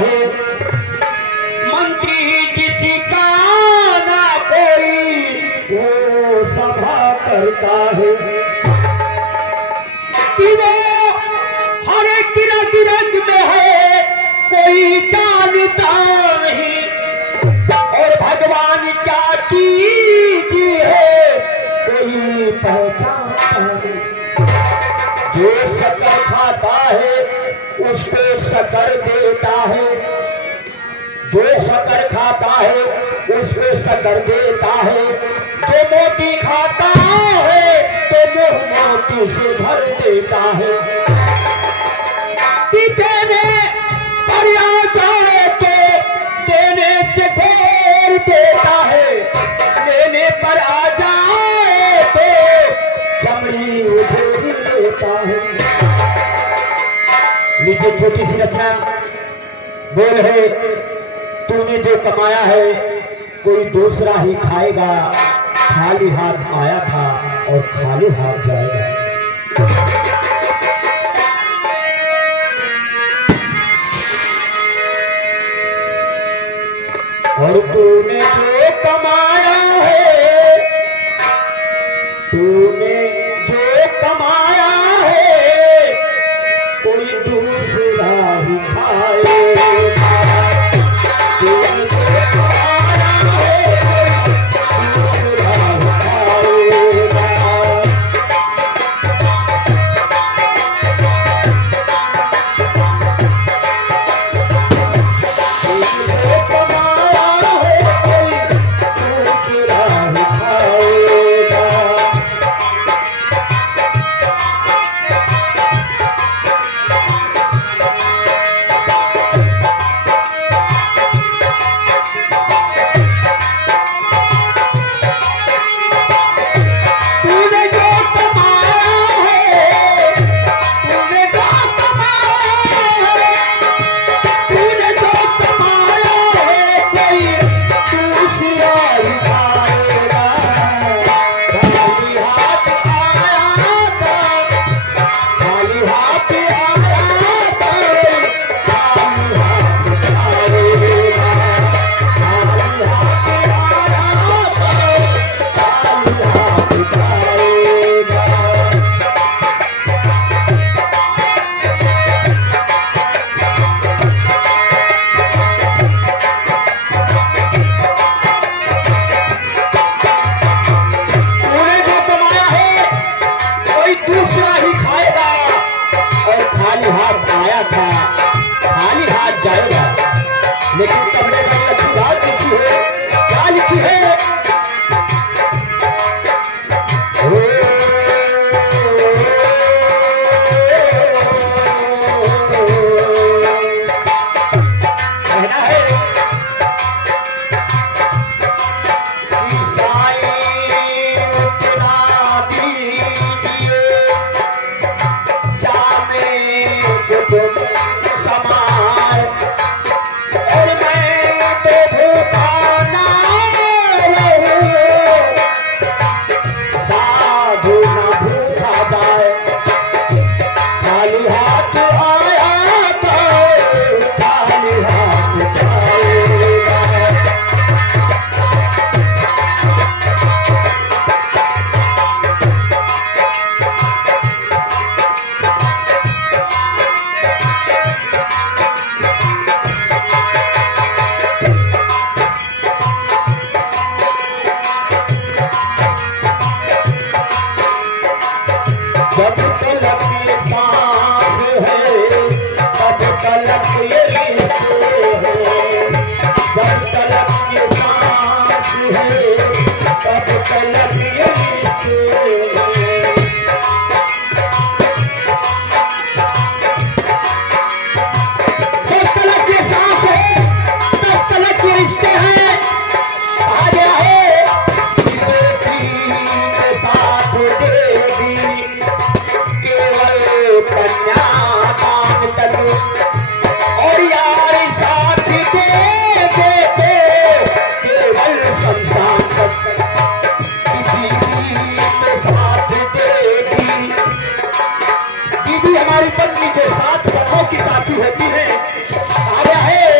है, मंत्री किसी का ना कोई वो सभा करता है। कि वो हर एक रंग में है कोई जानता नहीं, और भगवान क्या चीज है कोई पहचानता नहीं। जो शक्कर खाता है उसको शक्कर देता है, जो शक्कर खाता है उसको शक्कर देता है, जो मोती खाता है तो मुंह मोती से भर देता है। कि देने पर आ जाए तो देने से ढेर देता है, लेने पर आ जाए तो चमड़ी उधेड़ देता है। लीजिए छोटी सी रचना बोल है, तूने जो कमाया है कोई दूसरा ही खाएगा, खाली हाथ आया था और खाली हाथ जाएगा। और तूने जो कमाया है, तूने जो कमाया है कोई दूसरा ही खाएगा। तूने जो कमाया है कोई दूसरा ही खाएगा। लेकिन तुमने अच्छी बात लिखी है, क्या लिखी है? कहना है जब तलक ये सांस है तब तलक ये रिश्ते हैं, जब तलक ये सांस है तब तलक ये रिश्ते हैं। जब तलक ये सांस है तब तलक ये रिश्ते हैं। आ गया है साथ देगी कन्यादान तक, और यार साथ दे देते केवल शमशान तक। दीदी साथ देगी, दीदी हमारी पत्नी जो साथ पथों की साथी होती है। आ गया है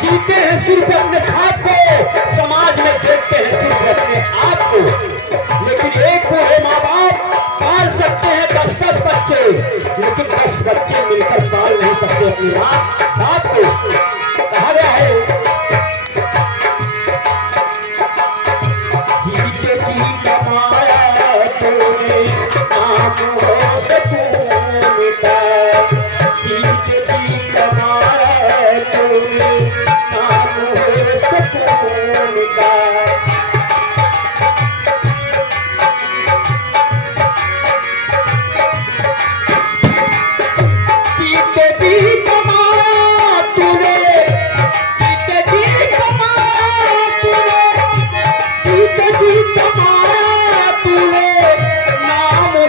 जीते हैं सिर्फ अपने खाप को, समाज में देखते हैं सिर्फ अपने आप को। लेकिन एक को है माँ बाप पाल सकते हैं 10-10 बच्चे, लेकिन 10 बच्चे मिलकर पाल नहीं सकते अपनी बाप को। कहा गया है जीते जी कमाया तूने नाम हो सकून का, जीते जी कमाया तूने नाम हो सकून का। जीते जी कमाया तूने, जीते जी कमाया तूने, जीते जी कमाया तूने नाम हो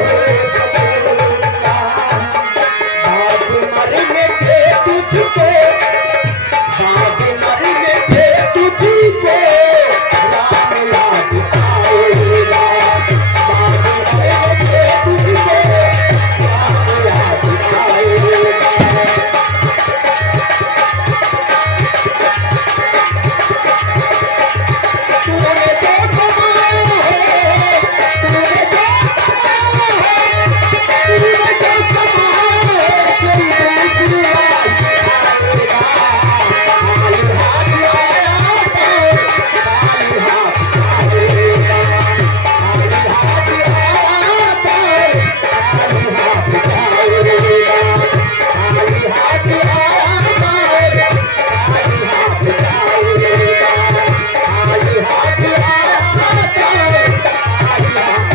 सकून का। बाप मरने थे तुझको, बाप मरने थे तुझको, राम याद आएगा। बाप मरने थे तुझको, राम याद आएगा। तूने जो कमाया है, तूने जो कमाया है, तूने जो कमाया है, कोई दूसरी बात आएगा। खाली हाथ आया तो खाली हाथ आएगा, खाली हाथ आया तो खाली हाथ आएगा, खाली हाथ आया तो खाली हाथ आएगा, खाली हाथ आया तो खाली हाथ।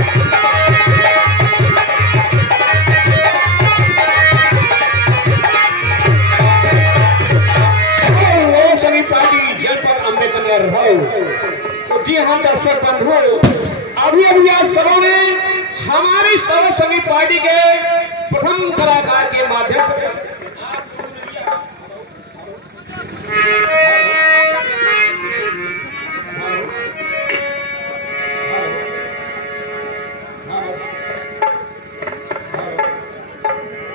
वो सभी पार्टी जनपद अम्बेडकर नगर। तो जी हाँ दर्शक बंधुओं, अभी अभी आप सबों ने हमारी सर्व सभी पार्टी के प्रथम कलाकार के माध्यम से